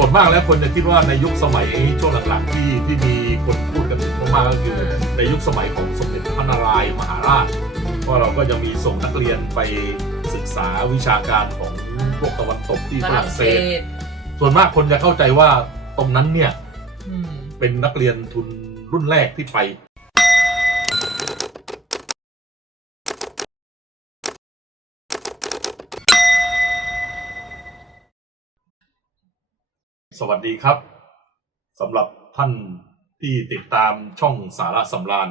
ส่วนมากแล้วคนจะคิดว่าในยุคสมัยช่วงหลังๆที่ที่มีคนพูดกันถึงมากๆก็คือในยุคสมัยของสมเด็จพระนารายณ์มหาราชก็เราก็จะมีส่งนักเรียนไปศึกษาวิชาการของพวกตะวันตกที่ฝฝรั่รั่งงเศเศสสส่วนมากคนจะเข้าใจว่าตรงนั้นเนี่ยอืมเป็นนักเรียนทุนรุ่นแรกที่ไป สวัสดีครับสำหรับท่านที่ติดตามช่องสาระสำราญ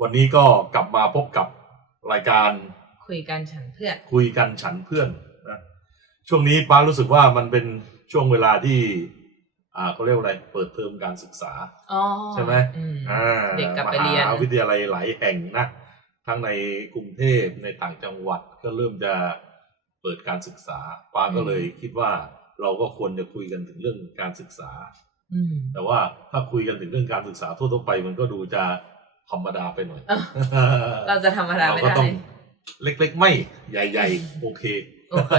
วันนี้ก็กลับมาพบกับรายการคุยกันฉันเพื่อนคุยกันฉันเพื่อนนะช่วงนี้ป้ารู้สึกว่ามันเป็นช่วงเวลาที่ อ่าเขาเรียกว่าอะไรเปิดเทอมการศึกษาอ๋อใช่ไหมอืมอ่าเด็กกลับไปเรียนมหาวิทยาลัยหลายแห่งนะทั้งในกรุงเทพในต่างจังหวัดก็เริ่มจะเปิดการศึกษาป้าก็เลยคิดว่า เราก็ควรจะคุยกันถึงเรื่องการศึกษาอืมแต่ว่าถ้าคุยกันถึงเรื่องการศึกษาทั่วๆไป มันก็ดูจะธรรมดาไปหน่อยเราจะธรรมดาเราไม่ก็ได้ต้องเล็ก ๆ ไม่ใหญ่ๆโอเคโอเค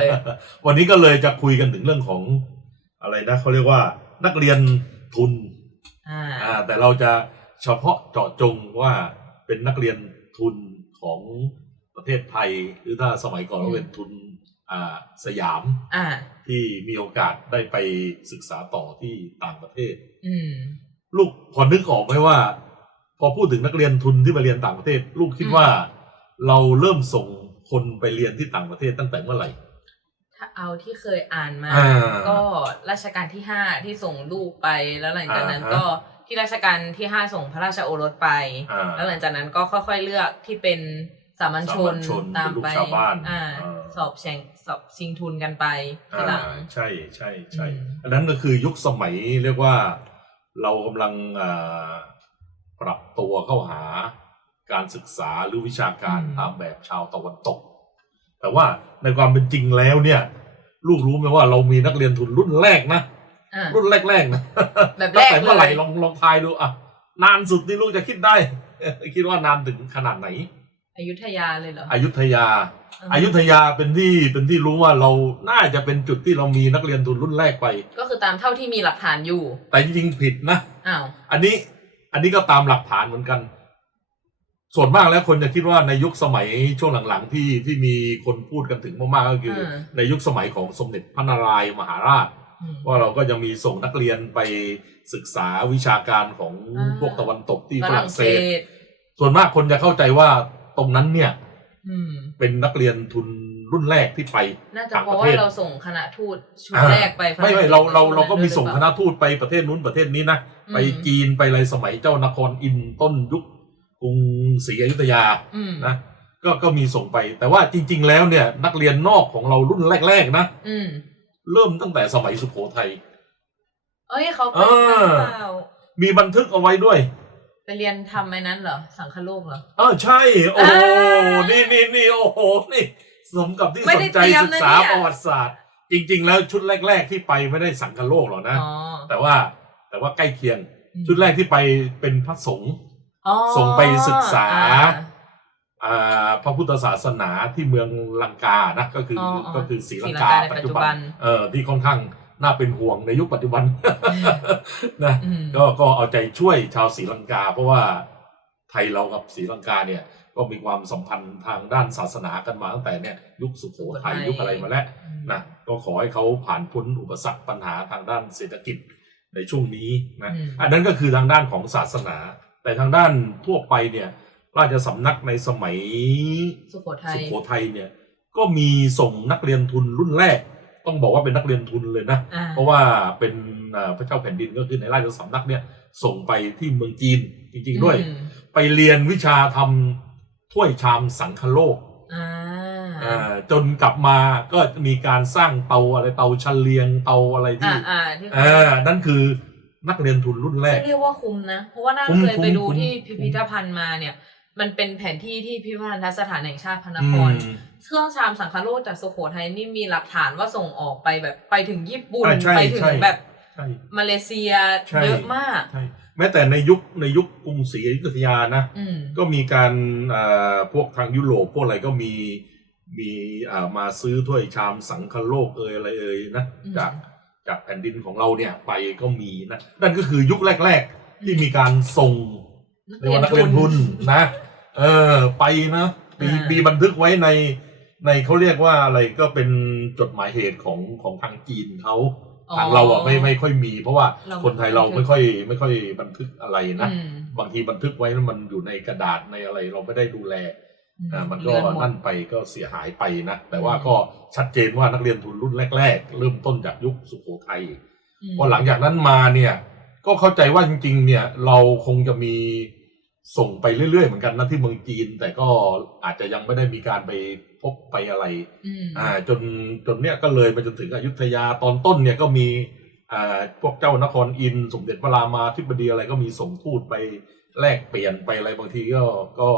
วันนี้ก็เลยจะคุยกันถึงเรื่องของอะไรนะเขาเรียกว่า นักเรียนทุนอ่าอ่าแต่เราจะเฉพาะเจาะจงว่าเป็นนักเรียนทุนของประเทศไทย หรือถ้าสมัยก่อนอืมเราเป็นทุนอ่า สยามอ่าที่มีโอกาสได้ไปศึกษาต่อที่ต่างประเทศอืมลูกพอนึกออกไหมว่า พอพูดถึงนักเรียนทุนที่ไปเรียนต่างประเทศ ลูกคิดอืมว่า เราเริ่มส่งคนไปเรียนที่ต่างประเทศตั้งแต่เมื่อไหร่ถ้าเอาที่เคยอ่านมาอ่าก็รัชกาลที่ห้าที่ส่งลูกไปแล้วหลังจากนั้นอ่าฮะก็ที่รัชกาลที่ห้าส่งพระราชโอรสไปอ่าแล้วหลังจากนั้นก็ค่อยๆเลือกที่เป็นสามัญชนสามัญชนตามเป็นลูกไปชาวบ้านอ่าอ่าสอบแข่งส อบชิงทุนกันไปทีหลังอ่าใช่ใช่ใช่อืม อันนั้นก็คือยุคสมัยเรียกว่าเรากำลังอ่าปรับตัวเข้าหาการศึกษาหรือวิชาการตามแบบชาวตะวันตก แต่ว่าในความเป็นจริงแล้วเนี่ย ลูกรู้ไหมว่าเรามีนักเรียนทุนรุ่นแรกนะ อ่ารุ่นแรกๆนะแบบแรตั้งกแต่เมื่อไหร่เลยลองลองทายดูอะนานสุดที่ลูกจะคิดได้ คิดว่านานถึงขนาดไหน อยุธยาเลยเหรออยุธยา อยุธยาเป็นที่เป็นที่รู้ว่าเราน่าจะเป็นจุดที่เรามีนักเรียนทุนรุ่นแรกไป ก็คือตามเท่าที่มีหลักฐานอยู่ แต่จริงๆผิดนะอ้าวอันนี้อันนี้ก็ตามหลักฐานเหมือนกัน ส่วนมากแล้วคนจะคิดว่าในยุคสมัยช่วงหลังๆที่ที่มีคนพูดกันถึงมากๆก็คืออมในยุคสมัยของสมเด็จพระนารายณ์มหาราชอืมว่าเราก็จะมีส่งนักเรียนไปศึกษาวิชาการของอ่าพวกตะวันตกที่ฝฝรั่รั่งงเศเศสสส่วนมากคนจะเข้าใจว่าตรงนั้นเนี่ย อืมเป็นนักเรียนทุนรุ่นแรกที่ไปน่าจะต่างเพประราะเทว่าศเราส่งคณะทูตชุดอ่าแรกไปฝไม่งไม่ศสเราเราในช่วงเราก็มีด้วยส่งหรือคเปณะล่าทูตไปประเทศนู้นประเทศนี้นะอืมไปจีนไปอะไรสมัยเจ้านครอินทร์ต้นยุคกรุงศรีอยุธยาอืมนะก็ก็มีส่งไป แต่ว่าจริง ๆ แล้วเนี่ยนักเรียนนอกของเรารุ่นแรก ๆ นะ อืมเริ่มตั้งแต่สมัยสุโขทัย เอ้ยเขาไปอ่าหรือเปล่า มีบันทึกเอาไว้ด้วยไป เรียนทำไอ้นั้นเหรอ สังคโลกเหรอเออใช่ โอ้โหอ่านี่นี่นี่นี่โอ้โหนี่สมกับที่ไม่สได้นใจเตรียมศึกนะษาเนี่ย ประวัติศาสตร์ จริง ๆ แล้วชุดแรก ๆ ที่ไปไม่ได้สังคโลกหรอกนะ อ๋อ แต่ว่าแต่ว่าใกล้เคียง อืม ชุดแรกที่ไปเป็นพระสงฆ์ อ๋อส่งไปศึกษา อ่ อ่าพระพุทธศาสนาที่เมืองลังกานะก็คืออออ๋อก็คือศรีลังศรีลังกากาในปัจปัจจุจุบับันน เออที่ค่อนข้าง น่าเป็นห่วงในยุคปัจจุบันนะอืมก็ก็เอาใจช่วยชาวศรีลังกา เพราะว่าไทยเรากับศรีลังกาเนี่ยก็มีความสัมพันธ์ทางด้านศาสนากันมาตั้งแต่เนี่ยยุคสุโขทัยสุโขทัยยุคอะไรมาแล้วนะก็ขอให้เขาผ่านพ้นอุปสรรคปัญหาทางด้านเศรษฐกิจในช่วงนี้นะอืมอันนั้นก็คือทางด้านของศาสนา แต่ทางด้านทั่วไปเนี่ยราชสำนักในสมัยสุโขทัยสุโขทัยเนี่ยก็มีส่งนักเรียนทุนรุ่นแรก ต้องบอกว่าเป็นนักเรียนทุนเลยนะ อ่า เพราะว่าเป็นเอ่อพระเจ้าแผ่นดินก็คือในราชสำนักเนี่ยส่งไปที่เมืองจีนจริง ๆ ด้วย อืมไปเรียนวิชาทำถ้วยชามสังคโลกอ่าอ่าจนกลับมาก็มีการสร้างเตาอะไรเตาชะเลียงเตาอะไรอ่าที่อ่าที่เขาอ่านั่นคือนักเรียนทุนรุ่นแรกเรียกว่าคุ้มนะ เพราะว่าน่าคุ้มเคยไปคุ้มดูคุ้มที่พิคุ้มพิธภัณฑ์มาเนี่ย มันเป็นแผนที่ที่พิพิธภัณฑสถานแห่งชาติพระนครอืมเครื่องชามสังคโลกจากสุโขทัยนี่มีหลักฐานว่าส่งออกไปแบบไปถึงญี่ปุ่นอ่าใช่ไปถึงใช่แบบใช่มาเลเซียใช่เยอะมากใช่แม้แต่ในยุคในยุคกรุงศรีอยุธยานะอืมก็มีการอ่าพวกทางยุโรปพวกอะไรก็มีมีอ่ามาซื้อถ้วยชามสังคโลกเอยอะไรเอยนะอืมจากจากแผ่นดินของเราเนี่ยไปก็มีนะนั่นก็คือยุคแรก ๆ ที่มีการส่งเรียกว่านักเรียนทุนนะ เออ ไปนะมีอ่ามี มีบันทึกไว้ใน ในเขาเรียกว่าอะไรก็เป็นจดหมายเหตุของของทางจีนเขาทางเราอะไม่ไม่ค่อยมี เพราะว่าเรา คนไทยเราไม่ค่อย ไม่ค่อยบันทึกอะไรนะอืมบางทีบันทึกไว้แล้วมันอยู่ในกระดาษในอะไร เราไม่ได้ดูแล อ่ามันก็เลื่อหด นั่นไปก็เสียหายไปนะ แต่ว่าก็ชัดเจนว่านักเรียนทุนรุ่นแรก ๆ เริ่มต้นจากยุคสุโขทัยอืมพอหลังจากนั้นมาเนี่ยก็เข้าใจว่าจริงๆเนี่ยเราคงจะมี ส่งไปเรื่อยๆเหมือนกันนะที่เมืองจีน แต่ก็อาจจะยังไม่ได้มีการไปพบไปอะไร อืมอ่า จนจนเนี่ยก็เลยไปจนถึงอยุธยาตอนต้นเนี่ยก็มีอ่าพวกเจ้านครอินทร์สมเด็จพระรามาธิบดีอะไรก็มีส่งทูตไปแลกเปลี่ยนไปอะไรบางทีก็ก็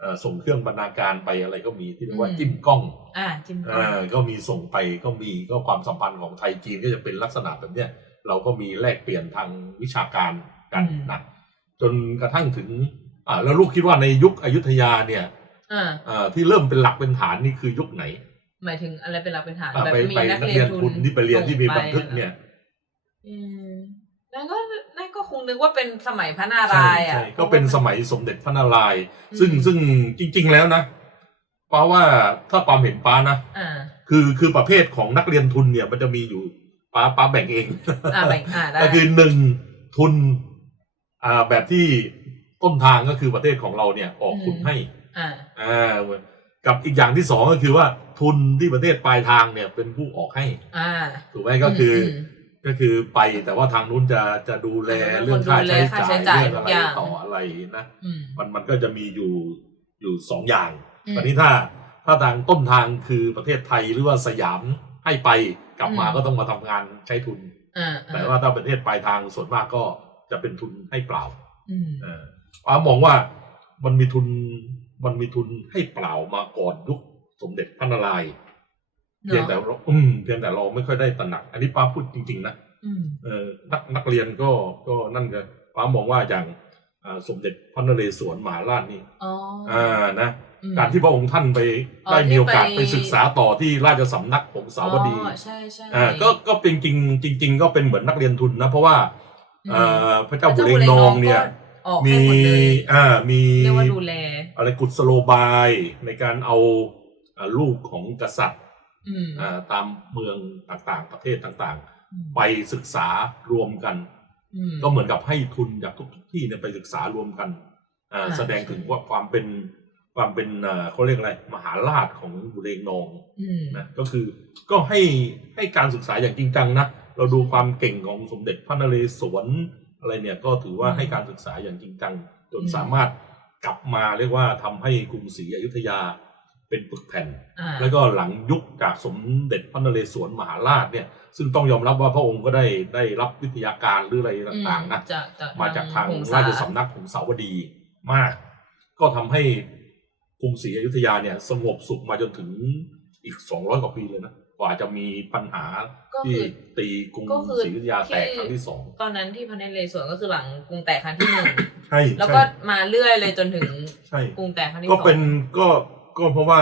เอ่อส่งเครื่องบรรณาการไปอะไรก็มีที่เรียกว่าจิ้มกล้อง อ่าจิ้มก่อนอ่าก็มีส่งไปก็มีก็ความสัมพันธ์ของไทยจีนก็จะเป็นลักษณะแบบเนี้ยเราก็มีแลกเปลี่ยนทางวิชาการกันนะ จนกระทั่งถึง อ่า แล้วลูกคิดว่าในยุคอยุธยาเนี่ยอ่าอ่าที่เริ่มเป็นหลักเป็นฐานนี่คือยุคไหนหมายถึงอะไรเป็นหลักเป็นฐานอ่าแบบไปมีไปนักนักเรีเรียยนนทุทุนนที่ไปเรียนที่มีบันทึกส่งไปเนี่ย อืมนั่นก็นั่นก็คงนึกว่าเป็นสมัยพระนารายณ์อะใช่ก็เป็นสมัยสมเด็จพระนารายณ์อืม ซึ่งซึ่งจริง ๆ แล้วนะป้าว่าถ้าความเห็นป้านะอ่าคือคือประเภทของนักเรียนทุนเนี่ย มันจะมีอยู่ป้าป้าแบ่งเอง อ่าแบ่งอ่าได้ก็คือหนึ่งทุน อ่าแบบที่ต้นทางก็คือประเทศของเราเนี่ยออกทุนให้อ่าอ่ากับอีกอย่างที่สองก็คือว่าทุนที่ประเทศปลายทางเนี่ยเป็นผู้ออกให้อ่าถูกไหมก็คืออมก็คือไปแต่ว่าทางนู้นจะจะดูแลเป็นคนเรื่องค่าดูแลใช้ค่าจ่าใช้ยจ่ายเรื่องทุอะกไรอย่างต่ออะไรนะอืมมันมันก็จะมีอยู่อยู่สองอย่างอืมตอนนี้ถ้าถ้าทางต้นทางคือประเทศไทยหรือว่าสยามให้ไปกลับมาอืมก็ต้องมาทำงานใช้ทุนอ่าแต่ว่าถ้าประเทศปลายทางส่วนมากก็ จะเป็นทุนให้เปล่าอืมเออป้ามองว่ามันมีทุนมันมีทุนให้เปล่ามาก่อนยุคสมเด็จพระนารายณ์เพียงแต่เราอืมเพียงแต่เราไม่ค่อยได้ตระหนัก อันนี้ป้าพูดจริง ๆ นะอืมเออนักนักเรียนก็ก็นั่นก็ป้ามองว่าอย่างอ่าสมเด็จพระนเรศวรมหาราชนี่อ๋ออ่านะอืมการที่พระองค์ท่านไปอ๋อได้มีโอกาสที่ไปไปศึกษาต่อที่ราชสำนักของสาวดีอ๋อใช่ใช่อ่าก็ก็เป็นจริงจริง ๆ ก็เป็นเหมือนนักเรียนทุนนะ เพราะว่าอืม เอ่อพระเจ้าบุเรงนองเนี่ยก็ออกมีให้หมดเลยอ่ามีเรียกว่าดูแล อะไรกุศโลบายในการเอาอ่าลูกของกษัตริย์อืมอ่าตามเมืองต่างๆ ประเทศต่างอืมๆไปศึกษารวมกัน อืม ก็เหมือนกับให้ทุนจากทุกๆที่เนี่ยไปศึกษารวมกันอ่าอ่า แสดงถึงว่าความเป็น ความเป็นอ่าเขาเรียกอะไร มหาราชของบุเรงนองอืมนะก็คือก็ให้ให้การศึกษาอย่างจริงจังนะเราดูความเก่งของสมเด็จพระนเรศวรอะไรเนี่ยก็ถือว่าอืมให้การศึกษาอย่างจริงจังจนอืมสามารถกลับมาเรียกว่าทำให้กรุงศรีอยุธยาเป็นปึกแผ่นอ่าแล้วก็หลังยุคจากสมเด็จพระนเรศวรมหาราชเนี่ย ซึ่งต้องยอมรับว่าพระองค์ก็ได้ได้รับวิทยาการหรืออะไรต่างๆนะจากจากมาจากทางหงษราชสำนักของสาวดีมาก ก็ทำให้ กรุงศรีอยุธยาเนี่ยสงบสุขมาจนถึงอีกสองร้อยกว่าปีเลยนะกว่าจะมีปัญหาก็ที่คือตีกรุงก็คือศรีอยุธยาแตกที่ ครั้งที่สองตอนนั้นที่พระนเรศวรก็คือหลังกรุงแตกครั้งที่หนึ่ง ใช่แล้วใช่ก็มาเรื่อยเลยจนถึงใช่ กรุงแตกครั้งที่สก็องเป็นก็ก็เพราะว่า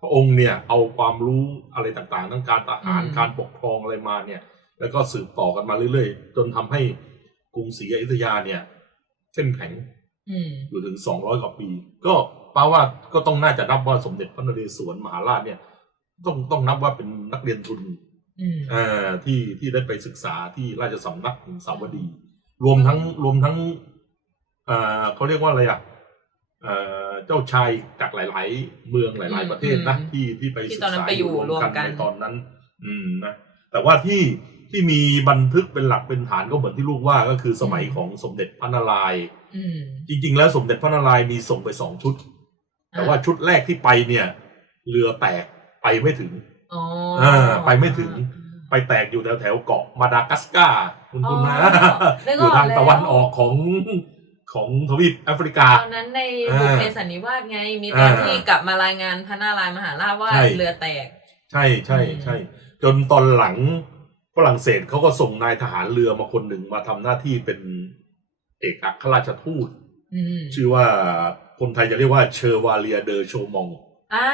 พระองค์เนี่ยเอาความรู้อะไรต่างๆทั้งการทหารอืมการปกครองอะไรมาเนี่ย แล้วก็สืบต่อกันมาเรื่อยๆ จนทำให้กรุงศรีอยุธยาเนี่ยเข้มแข็งอืม อยู่ถึงสองร้อยกว่าปี ก็ แปลว่าก็ต้องน่าจะนับว่าสมเด็จพระนเรศวรมหาราชเนี่ย ต้องต้องนับว่าเป็นนักเรียนทุนอืมอ่าที่ที่ได้ไปศึกษาที่ราชสำนักของสาวดี รวมทั้งรวมทั้งอ่าเขาเรียกว่าอะไรอะเอ่อเจ้าชายจากหลาย ๆ เมืองหลาย ๆ ประเทศนะอืมที่ที่ไปที่ศึกตอนนั้นษาไปอยู่รวมกันในตอนนั้น อืมนะแต่ว่าที่ที่มีบันทึกเป็นหลักเป็นฐานก็เหมือนที่ลูกว่าก็คือสมัยของสมเด็จพระนารายณ์อืมจริง ๆ แล้วสมเด็จพระนารายณ์มีส่งไปสองชุด แต่ว่าชุดแรกที่ไปเนี่ย เรือแตกไปไม่ถึงอ๋ออ่าไปไม่ถึง ไปแตกอยู่แถวแถวๆเกาะมาดากัสการ์คุณคุณนะอ๋อนึกอออกยู่ทางแล้วตะวันออกของของทวีปแอฟริกา ตอนนั้นในอ่าบุพเพสันนิวาสไง มีตอนอ่าที่กลับมารายงานพระนารายณ์มหาราชว่าใช่ เรือแตก ใช่ใช่ใช่ จนตอนหลังฝรั่งเศสเขาก็ส่งนายทหารเรือมาคนหนึ่งมาทำหน้าที่เป็นเอกอัครราชทูต อืม ชื่อว่า คนไทยจะเรียกว่าเชอร์วาเลียเดอโชมอง อ่า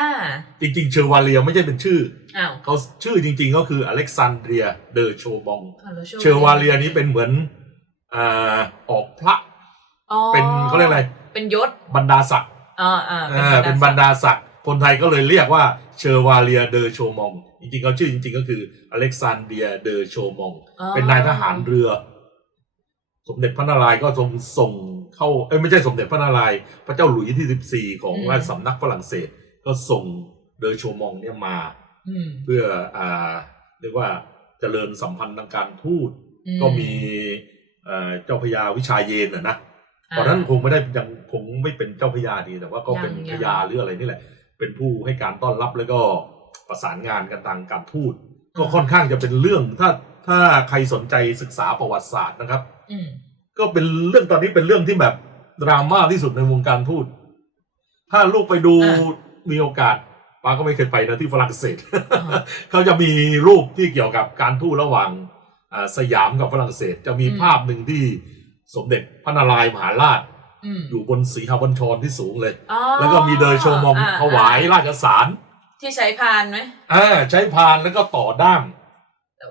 จริงๆ เชอร์วาเลียไม่ใช่เป็นชื่อ อ้าวเขาชื่อจริง ๆ ก็คืออเล็กซานเดรียเดอโชมองอ่าแล้วเชอร์วาเลียนี้เป็นเหมือนอ่าออกพระ อ๋อเป็นเขาเรียกอะไร เป็นยศบรรดาศักดิ์อ่าอ่าอ่าเป็นบรรดาศักดิ์คนไทยก็เลยเรียกว่าเชอร์วาเลียเดอโชมอง จริงๆเขาชื่อจริง ๆ ก็คืออเล็กซานเดียเดอโชมอง อ๋อ เป็นนายทหารเรือ สมเด็จพระนารายณ์ก็ทรงส่ง เข้าเอ้ยไม่ใช่สมเด็จพระนารายณ์พระเจ้าหลุยส์ที่สิบสี่ของราชสำนักฝรั่งเศส ก็ส่งเดอโชมองเนี่ยมา อืม เพื่ออ่าเรียกว่าเจริญสัมพันธ์ทางการทูตอืก็มีเอ่อเจ้าพญาวิชาเยนนะนะอ่าตอนนั้นคงไม่ได้ยังคงไม่เป็นเจ้าพญาดีแต่ว่าก็เป็นยังพยัง ญาหรืออะไรนี่แหละ เป็นผู้ให้การต้อนรับแล้วก็ประสานงานกันทางการทูตก็ค่อนข้างจะเป็นเรื่องถ้าถ้าใครสนใจศึกษาประวัติศาสตร์นะครับ อืม ก็เป็นเรื่องตอนนี้เป็นเรื่องที่แบบดราม่าที่สุดในวงการทูตถ้าลูกไปดูอะมีโอกาสป้าก็ไม่เคยไปนะที่ฝรั่งเศสอ่าเขาจะมีรูปที่เกี่ยวกับการทูตระหว่างอ่าสยามกับฝรั่งเศส จะมีอืมภาพหนึ่งที่สมเด็จพระนารายณ์มหาราชอืมอยู่บนสีหบัญชรที่สูงเลยอ๋อแล้วก็มีเดยโชมองาถวายราชสารที่ใช้พานไหมอ่าใช้พานแล้วก็ต่อด้าม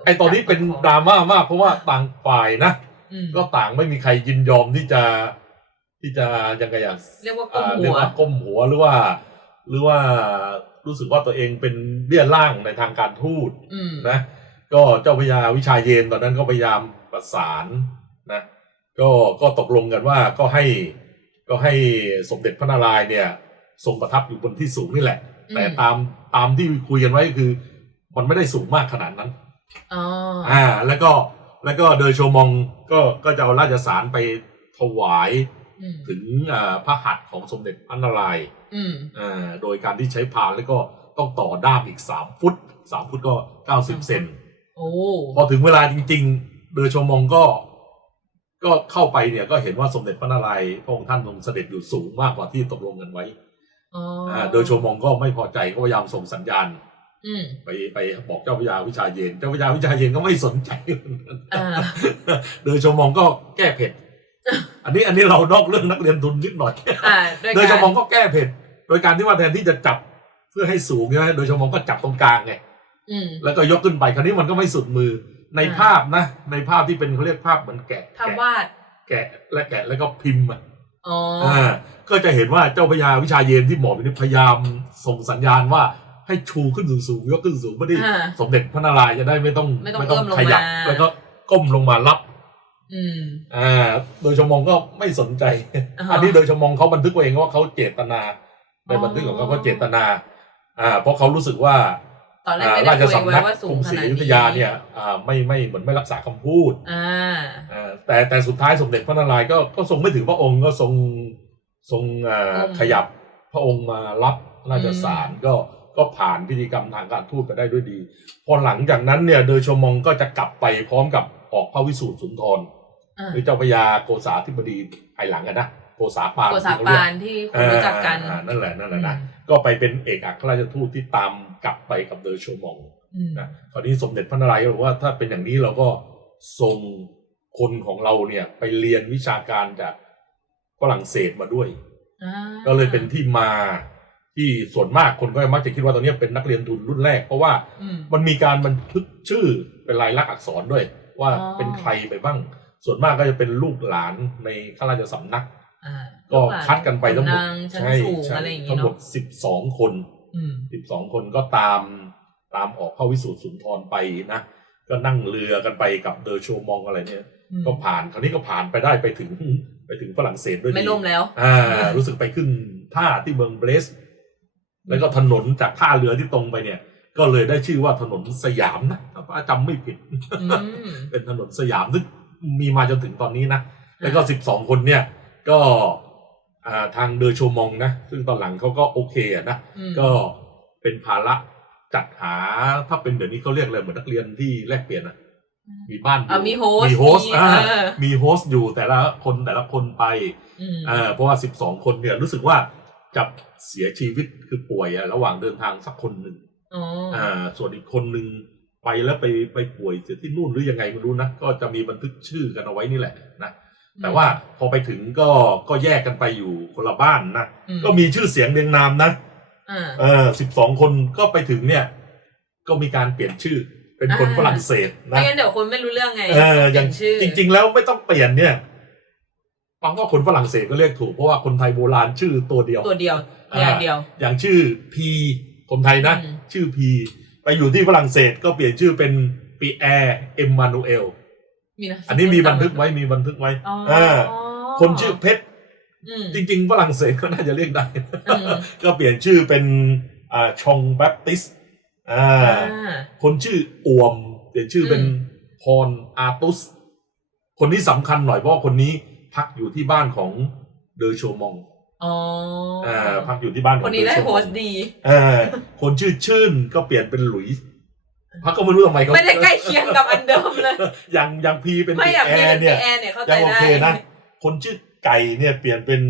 ไอตอนนี้เป็นดราม่ามากเพราะว่าต่างฝ่ายนะอืม ก็ต่างไม่มีใครยินยอมที่จะที่จะยังไงอะเรียกว่าก้มอ่าหัเรียกวว่าก้มหัวหรือว่า หรือว่ารู้สึกว่าตัวเองเป็นเบี้ยล่างในทางการทูตอืมนะ ก็เจ้าพญาวิชาเยนตอนนั้นก็พยายามประสานนะ ก็ก็ตกลงกันว่าก็ให้ก็ให้สมเด็จพระนารายณ์เนี่ยทรงประทับอยู่บนที่สูงนี่แหละอืมแต่ตามตามที่คุยกันไว้ก็คือ มันไม่ได้สูงมากขนาดนั้นอ๋ออ่า แล้วก็ แล้วก็เดอโชมองก็ก็จะเอาราชสารไปถวายอืมถึงอ่าพระหัตถ์ของสมเด็จพระนารายณ์อืมอ่าโดยการที่ใช้พานแล้วก็ต้องต่อด้ามอีกสามฟุตสามฟุตก็เก้าสิบเซนโอ้พอถึงเวลาจริง ๆ เดอโชมองก็ ก็เข้าไปเนี่ยก็เห็นว่าสมเด็จพระนารายณ์พระองค์ท่านทรงเสด็จอยู่สูงมากกว่าที่ตกลงกันไว้อ๋ออ่าเดอโชมองก็ไม่พอใจก็พยายามส่งสัญญาณ อืมไปไปบอกเจ้าพระยาวิชาเยนเจ้าพระยาวิชาเยนก็ไม่สนใจอ่าเดอโชมองก็แก้เผ็ด อันนี้อันนี้เรานอกเรื่องนักเรียนทุนนิดหน่อย อ่าด้วยเดอการโชมองก็แก้เผ็ด โดยการที่ว่าแทนที่จะจับเพื่อให้สูงใช่ไหมเดอโชมองก็จับตรงกลางไงอืมแล้วก็ยกขึ้นไปคราวนี้มันก็ไม่สุดมือในอ่าภาพนะ ในภาพที่เป็นเขาเรียกภาพเหมือนแกะภาพแกะวาดแกะและแกะแล้วก็พิมพ์อะอ๋ออ่าก็จะเห็นว่าเจ้าพญาวิชาเยนที่หมอบอยู่นี่พยายามส่งสัญญาณว่า ให้ชูขึ้นสูงๆยกขึ้นสูงเพื่อที่อ่าสมเด็จพระนารายณ์จะได้ไม่ต้องไม่ต้องเอื้อมลงขยับมา แล้วก็ก้มลงมารับ อืม อ่า โดยชมองก็ไม่สนใจ อ่าฮะอันนี้โดยชมองเขาบันทึกไว้เองว่าเขาเจตนาในอ๋อบันทึกของเขาเขาเจตนา อ่า เพราะเขารู้สึกว่าตอนแรกอ่าไม่ราได้ชคุยสำไว้นักว่าสูกรุงงขศรีนาอดยุธนี้ยาเนี่ยอ่าไม่ไม่เหมือนไม่รักษาคำพูดอ่า อ่าแต่แต่สุดท้ายสมเด็จพระนารายณ์ก็ก็ทรงไม่ถึงพระองค์ก็ทรงทรงอ่าอืมขยับพระองค์มารับราชสารอืมก็ ก็ผ่านพิธีกรรมทางการทูตไปได้ด้วยดี พอหลังจากนั้นเนี่ยโดยชมองก็จะกลับไปพร้อมกับออกพระวิสูตรสุนทรอ่าหรือเจ้าพญาโกษาธิบดีภายหลังกันนะโกษาปานโกษาที่เขเรียปานที่คนรู้จักกันอ่าอ่านั่นแหละนั่นแหละนะอืมก็ไปเป็นเอกอัครราชทูตที่ตามกลับไปกับเดอโชมองอืมนะคราวนี้สมเด็จพระนารายณ์ก็บอกว่าถ้าเป็นอย่างนี้เราก็ส่งคนของเราเนี่ยไปเรียนวิชาการจากฝรั่งเศสมาด้วยอ่าก็เลยเป็นที่มา ที่ส่วนมากคนก็มักจะคิดว่าตอนนี้เป็นนักเรียนทุนรุ่นแรก เพราะว่าอืมมันมีการบันทึกชื่อเป็นลายลักษณ์อักษรด้วย ว่าอ๋อเป็นใครไปบ้าง ส่วนมากก็จะเป็นลูกหลานในข้าราชสำนักอ่าก็คัดกันไปทั้งหมดนางชั้นใช่สูงใช่อะไรอย่างงี้ทั้งหมดเนาะสิบสองคนอืมสิบสองคนก็ตามตามออกพระวิสูตรสุนทรไปนะก็นั่งเรือกันไปกับเดอโชมองอะไรเนี่ยอืมก็ผ่านคราวนี้ก็ผ่านไปได้ไปถึงไปถึงฝรั่งเศสด้วยไม่ดีล่มแล้ว อ่า รู้สึกไปขึ้นท่าที่เมืองเบรส แล้วก็ถนนจากท่าเรือที่ตรงไปเนี่ย ก็เลยได้ชื่อว่าถนนสยามนะถ้าจำไม่ผิดอืมเป็นถนนสยามซึ่งมีมาจนถึงตอนนี้นะ แล้วก็สิบสองคนเนี่ยก็อ่าทางเดอโชมองนะ ซึ่งตอนหลังเขาก็โอเคอะนะอืมก็เป็นภาระจัดหาถ้าเป็นเดี๋ยวนี้เขาเรียกอะไรเหมือนนักเรียนที่แลกเปลี่ยนนะมีบ้านอยู่อะมีโฮสต์มีโฮสต์มีอ่าเออมีโฮสต์อยู่แต่ละคนแต่ละคนไปอืมอ่าเพราะว่าสิบสองคนเนี่ยรู้สึกว่า จะเสียชีวิตคือป่วยอะระหว่างเดินทางสักคนหนึ่งอ๋ออ่า ส่วนอีกคนหนึ่งไปแล้วไปไปป่วยเสียที่นู่นหรือยังไงไม่รู้นะก็จะมีบันทึกชื่อกันเอาไว้นี่แหละนะแต่ว่าพอไปถึงก็ก็แยกกันไปอยู่คนละบ้านนะอืม ก็มีชื่อเสียงเรียงนามนะอ่าเออสิบสองคนก็ไปถึงเนี่ย ก็มีการเปลี่ยนชื่อ เป็นคนอ่าฝรั่งเศสไม่นะงั้นเดี๋ยวคนไม่รู้เรื่องไงเอออย่างปลี่นชื่อจริง ๆ แล้วไม่ต้องเปลี่ยนเนี่ย ฟังว่าคนฝรั่งเศสก็เรียกถูกเพราะว่าคนไทยโบราณชื่อตัวเดียว ตัวเดียวอ่าอย่างเดียว อย่างชื่อพีคนไทยนะอืมชื่อพีไปอยู่ที่ฝรั่งเศสก็เปลี่ยนชื่อเป็นปีแอร์เอ็มมานูเอลมีนะอันนี้มีบันทึกไว้มีบันทึกไว้อ๋อเออคนชื่อเพชรอืมจริง ๆ ฝรั่งเศสก็น่าจะเรียกได้อืมก็เปลี่ยนชื่อเป็นอ่าชองแบปติสอ่าอ่าคนชื่ออวม เปลี่ยนชื่อเป็นอืมพรอาตุส คนนี้สำคัญหน่อยเพราะว่าคนนี้ พักอยู่ที่บ้านของเดอโชมองอ๋ออ่าพักอยู่ที่บ้านขคองนนี้ได้เดอโชโพมองสต์ดีเออคนชื่อชื่นก็เปลี่ยนเป็นหลุยส์พักก็ไม่รู้ทำไมเขาไม่ได้ใกล้เคียงกับอันเดิมเลยอย่างอย่างพีเป็นไม่ปีอยากแอมีร์เป็นเนี่ยแอร์เนี่ยเข้าใจยังโอได้เคนะคนชื่อไก่เนี่ยเปลี่ยนเป็น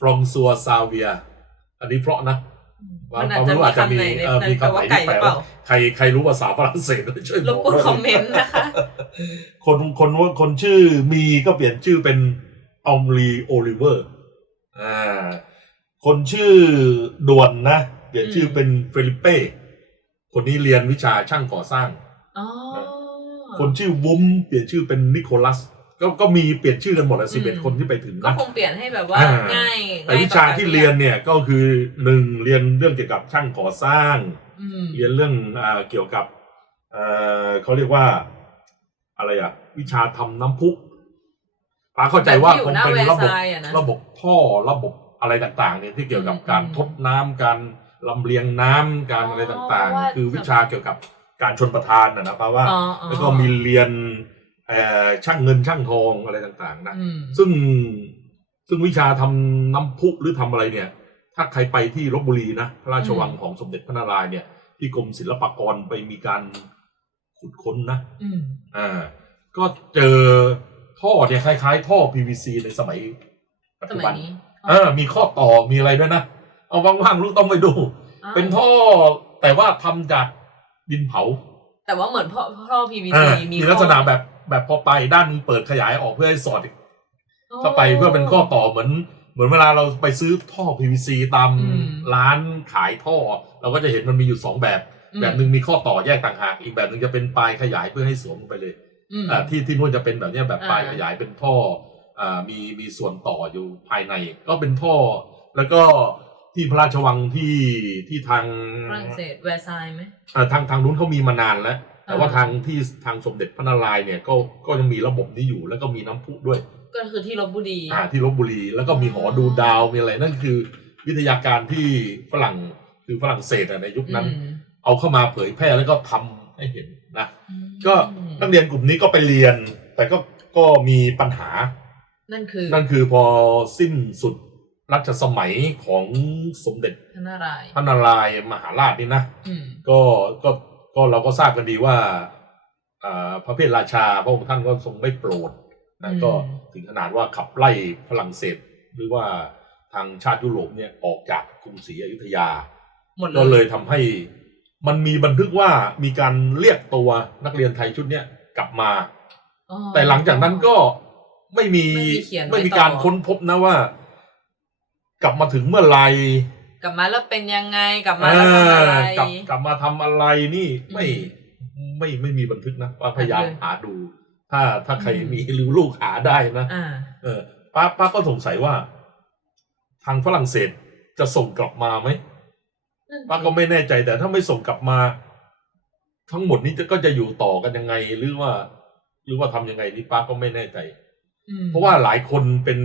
ฟรองซัวซาเวีย อันนี้เพราะนะมันอาจจะมีคำไหนในเออนั้นมีแปลคำไหนว่าที่ไก่หแปลรือเปว่าล่าใครใครรู้ภาษาฝรั่งเศสช่วยรบบอกกวนด้วยคอมเมนต์นะคะ คนคนว่าคนชื่อมีก็เปลี่ยนชื่อเป็น ออมลีโอลิเวอร์อ่าคนชื่อด่วนนะเปลี่ยนชื่อเป็นเฟลิเป้ คนนี้เรียนวิชาช่างก่อสร้างอ๋อคนชื่อวุ้มเปลี่ยนชื่อเป็นนิโคลัส ก็ก็มีเปลี่ยนชื่อกันหมดแหละอืสิบเอ็ดมคนที่ไปถึงก็นะคงเปลี่ยนให้แบบว่าอ่าง่ายแต่วิชาที่เรียนเนี่ยก็คือหนึ่งเรียนเรื่องเกี่ยวกับช่างก่อสร้างอืมเรียนเรื่องอ่าเกี่ยวกับเอ่อเขาเรียกว่า อะไรอะ วิชาทำน้ำพุ ป้าเข้าใจว่าแบบที่อคยู่งหน้าเป็นแวร์ระบบซายน์อะนะระบบท่อระบบอะไรต่างๆเนี่ยที่เกี่ยวกับอืมการอืมทดน้ำการลำเลียงน้ำการอ๋ออะไรต่างว่าๆคือวิชาเกี่ยวกับการชนประทานนะนะป้าว่าอ๋ออ๋อแล้วก็มีเรียนเอ่อช่างเงินช่างทองอะไรต่างๆ นะอืมซึ่งซึ่งวิชาทำน้ำพุหรือทำอะไรเนี่ย ถ้าใครไปที่ลบบุรีนะพระราชวังของสมเด็จพระนารายณ์เนี่ยที่กรมศิลปากรไปมีการขุดค้นนะอืมอ่าก็เจอ ท่อเนี่ยคล้าย ๆ ท่อ PVC ในสมัยปัจสจุมับัยนนี้เออมีข้อต่อมีอะไรด้วยนะ เอาว่างๆลูกต้องไปดูอ้าวเป็นท่อแต่ว่าทำจากดินเผาแต่ว่าเหมือนพ่อพ่อ PVC อ่ามีมีลักษณะแบบแบบพอไปด้านหนึ่งเปิดขยายออกเพื่อให้สอดข้อเข้าไปเพื่อเป็นข้อต่อเหมือน เหมือนเวลาเราไปซื้อท่อ PVC ตามอืม ร้านขายท่อ เราก็จะเห็นมันมีอยู่สองแบบ อืมแบบหนึ่งมีข้อต่อแยกต่างหาก อีกแบบหนึ่งจะเป็นปลายขยายเพื่อให้สวมลงไปเลย อืมอ่าที่ที่นู่นจะเป็นแบบเนี้ยแบบปลายอ่าขยายเป็นท่ออ่ามีมีส่วนต่ออยู่ภายใน ก็เป็นท่อ แล้วก็ที่พระราชวังที่ที่ทางฝรั่งเศสแวร์ซายน์ไหมอ่าทางทางนู้นเขามีมานานแล้ว แต่ว่าอ่าทางที่ทางสมเด็จพระนารายณ์เนี่ยก็ก็ยังมีระบบนี้อยู่ แล้วก็มีน้ำพุด้วย ก็คือที่ลบบุรีอ่าที่ลบบุรี แล้วก็มีหอดูดาวมีอะไรนั่นคือ วิทยาการที่ฝรั่งคือฝรั่งเศสอะในยุคนั้น อืม เอาเข้ามาเผยแพร่แล้วก็ทำให้เห็นนะอืมก็ นักเรียนกลุ่มนี้ก็ไปเรียน แต่ก็ก็มีปัญหา นั่นคือนั่นคือพอสิ้นสุดรัชสมัยของสมเด็จพระนารายณ์พระนารายณ์มหาราชนี่นะ อืม ก็ก็ก็เราก็ทราบกันดีว่าอ่าพระเพทราชาพระองค์ท่านก็ทรงไม่โปรดนะอืม ก็ถึงขนาดว่าขับไล่ฝรั่งเศส หรือว่าทางชาติยุโรปเนี่ยออกจากกรุงศรีอยุธยา หมดเลก็ยเลยทำให้ มันมีบันทึกว่ามีการเรียกตัวนักเรียนไทยชุดเนี้ยกลับมา อ๋อ แต่หลังจากนั้นก็ไม่มีไม่มีเขียนไว้ไม่มีการต่อ ค้นพบนะว่า กลับมาถึงเมื่อไหรกลับมาแล้วเป็นยังไงกลับมาแล้วทำอะไรเกลับกลับมาทำอะไรนี่ไม่ไม่ไม่มีบันทึกนะว่าพยายามเลยหาดู ถ้าถ้าใครอืม มีหรือลูกหาได้นะ อ่า เออป้าป้าก็สงสัยว่า ทางฝรั่งเศสจะส่งกลับมาไหมนั่น ป้าก็ไม่แน่ใจแต่ถ้าไม่ส่งกลับมา ทั้งหมดนี้จะก็จะอยู่ต่อกันยังไงหรือว่า หรือว่าทำยังไงนี่ป้าก็ไม่แน่ใจอืมเพราะว่าหลายคนเป็น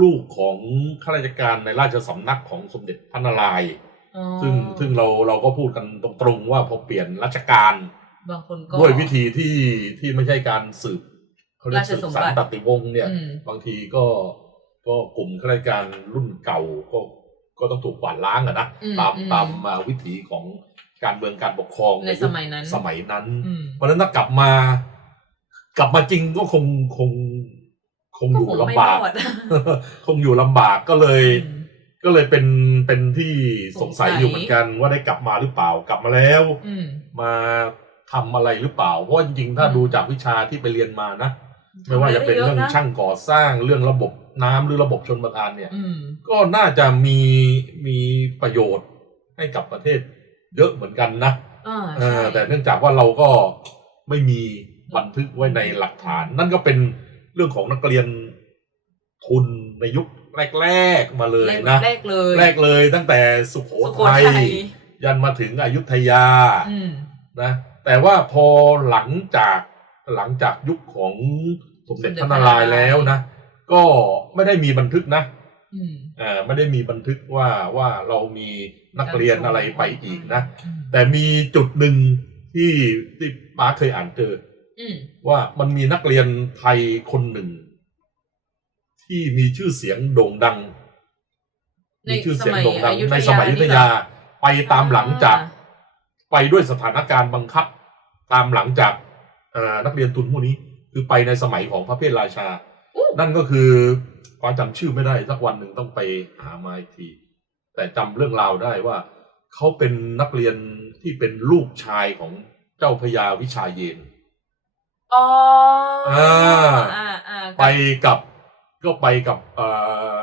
ลูกของข้าราชการในราชสำนักของสมเด็จพระนารายณ์อ๋อซึ่งซึ่งเราเราก็พูดกันตรงๆว่าพอเปลี่ยนราชการบางคนก็ด้วยวิธีที่ที่ไม่ใช่การสืบเขาเรียกราชสืบสมสาบัรติตติวงศ์เนี่ยอืมบางทีก็ก็กลุ่มข้าราชการรุ่นเก่าก็ ก็ต้องถูกกวาดล้างอะนะอืมตามอืม ตามมาวิถีของการเมืองการปกครองในยุคสมัยนั้น สมัยนั้น อืม เพราะฉะนั้นถ้ากลับมา กลับมาจริงก็คงคง คงอยู่ก็คงลำไม่บากรอด คงอยู่ลำบากก็เลยอืมก็เลยเป็นเป็นที่สงสัยสงสัย อยู่เหมือนกันว่าได้กลับมาหรือเปล่ากลับมาแล้ว อืม มาทำอะไรหรือเปล่า เพราะว่าจริงๆถ้าอืม ดูจากวิชาที่ไปเรียนมานะ ไม่ว่าจะเป็นเรื่องทำะไได้ยะช่างก่อสร้างเรื่องระบบ น้ำหรือระบบชนประทานเนี่ยอืมก็น่าจะมีมีประโยชน์ให้กับประเทศเยอะเหมือนกันนะอ่าเอใช่อแต่เนื่องจากว่าเราก็ไม่มีบันทึกไว้ในหลักฐาน นั่นก็เป็นเรื่องของนักเรียนทุนในยุคแรกๆมาเลยนะแรกเลยแรกเลยตั้งแต่สุโขสุโขทัยทัยยันมาถึงอยุธยาอืมนะ แต่ว่าพอหลังจากหลังจากยุคของสมเด็จพระนารายณ์แล้วนะ ก็ไม่ได้มีบันทึกนะอืมเอ่าไม่ได้มีบันทึกว่าว่าเรามีนักเรียนอะไรไปอีกนะ อืม แต่มีจุดหนึ่งที่ที่ป้าเคยอ่านเจอ อืม ว่ามันมีนักเรียนไทยคนหนึ่ง ที่มีชื่อเสียงโด่งดัง ในมีชื่อสเสียงมัยโด่งดังอยุธในยาสมัยอยุธยา ไปตามหลังจากไปด้วยสถานการณ์บังคับ ตามหลังจากเอ่อนักเรียนทุนพวกนี้ คือไปในสมัยของพระเพทราชา นั่นก็คือความจำชื่อไม่ได้สักวันหนึ่งต้องไปหามาอีกที แต่จำเรื่องราวได้ว่า เขาเป็นนักเรียนที่เป็นลูกชายของเจ้าพญาวิชาเยนอ๋ออ่าอ่าอ่าไปกับก็ไปกับเอ่อ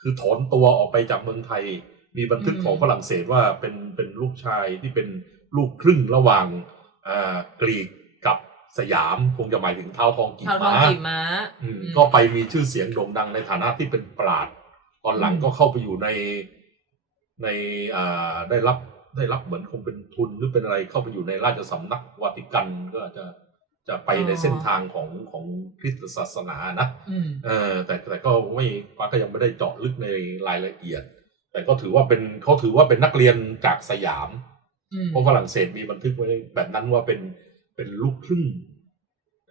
คือถอนตัวออกไปจากเมืองไทย มีบันทึกของฝรั่งเศสว่าเป็นเป็นลูกชายที่เป็นลูกครึ่งระหว่างอ่ากรีกกับ สยามคงจะหมายถึงเท้าทองกีบชาวทองม้ากีบม้าอืมอืมก็ไปมีชื่อเสียงโด่งดังในฐานะที่เป็นปราดตอนหลังอืมก็เข้าไปอยู่ในในอ่าได้รับได้รับเหมือนคงเป็นทุนหรือเป็นอะไรเข้าไปอยู่ในราชสำนักวาติกันก็จะจะไปในเส้นทางของของคริสตศาสนานะอืมเออแต่แต่ก็ไม่ป้าก็ยังไม่ได้เจาะลึกในรายละเอียด แต่ก็ถือว่าเป็นเขาถือว่าเป็นนักเรียนจากสยาม อืม เพราะฝรั่งเศสมีบันทึกไว้แบบนั้นว่าเป็น เป็นลูกครึ่ง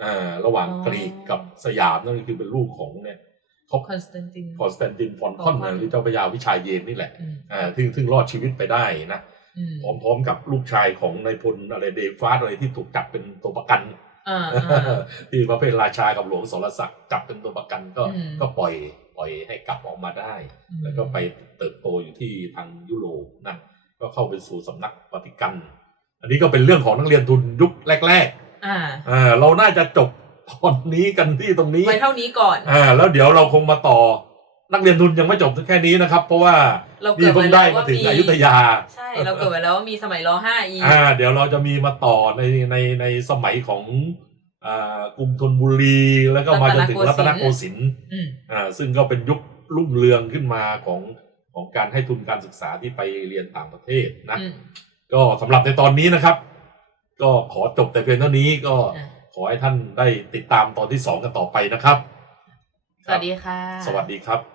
อ่าระหว่างอ๋อกรีกกับสยามนั่นคือเป็นลูกของเนี่ยเขาคอนสแตนตินคอนสแตนตินฟอนคอนฟอนคอนหรือเจ้าพระยาวิชาเยนนี่แหละอืมอ่าซึ่งซึ่งรอดชีวิตไปได้นะอืมพร้อมๆกับลูกชายของนายพลอะไรเดฟาสอะไรที่ถูกจับเป็นตัวประกันอ่าอ่าที่พระเพทราชากับหลวงสรศักดิ์จับเป็นตัวประกันก็อืมก็ปล่อยปล่อยให้กลับออกมาได้ แล้วก็ไปเติบโตอยู่ที่ทางยุโรปนะก็เข้าไปสู่สำนักวาติกัน อันนี้ก็เป็นเรื่องของนักเรียนทุนยุคแรกอ่าๆอ่าเราน่าจะจบตอนนี้กันที่ตรงนี้ ไว้เท่านี้ก่อน อ่าแล้วเดี๋ยวเราคงมาต่อ นักเรียนทุนยังไม่จบแค่นี้นะครับ เพราะว่าเราเกินี่ดเพิ่ไว้งแล้ได้วมาว่าถึงมีอยุธยา ใช่เราเกิดไว้แล้วว่ามีสมัยรห้าอีกอ่า เดี๋ยวเราจะมีมาต่อในในในสมัยของอ่ากรุงธนบุรี แล้วก็มาจนถึงรัรัตตนนโกโกสิสินนทร์ทร์อืมอ่าซึ่งก็เป็นยุครุ่งเรืองขึ้นมาของของการให้ทุนการศึกษาที่ไปเรียนต่างประเทศนะ อืม ก็สำหรับในตอนนี้นะครับ ก็ขอจบแต่เพียงเท่านี้ก็อะขอให้ท่านได้ติดตามตอนที่สองกันต่อไปนะครับ สวัสดีค่ะ สวัสดีครับ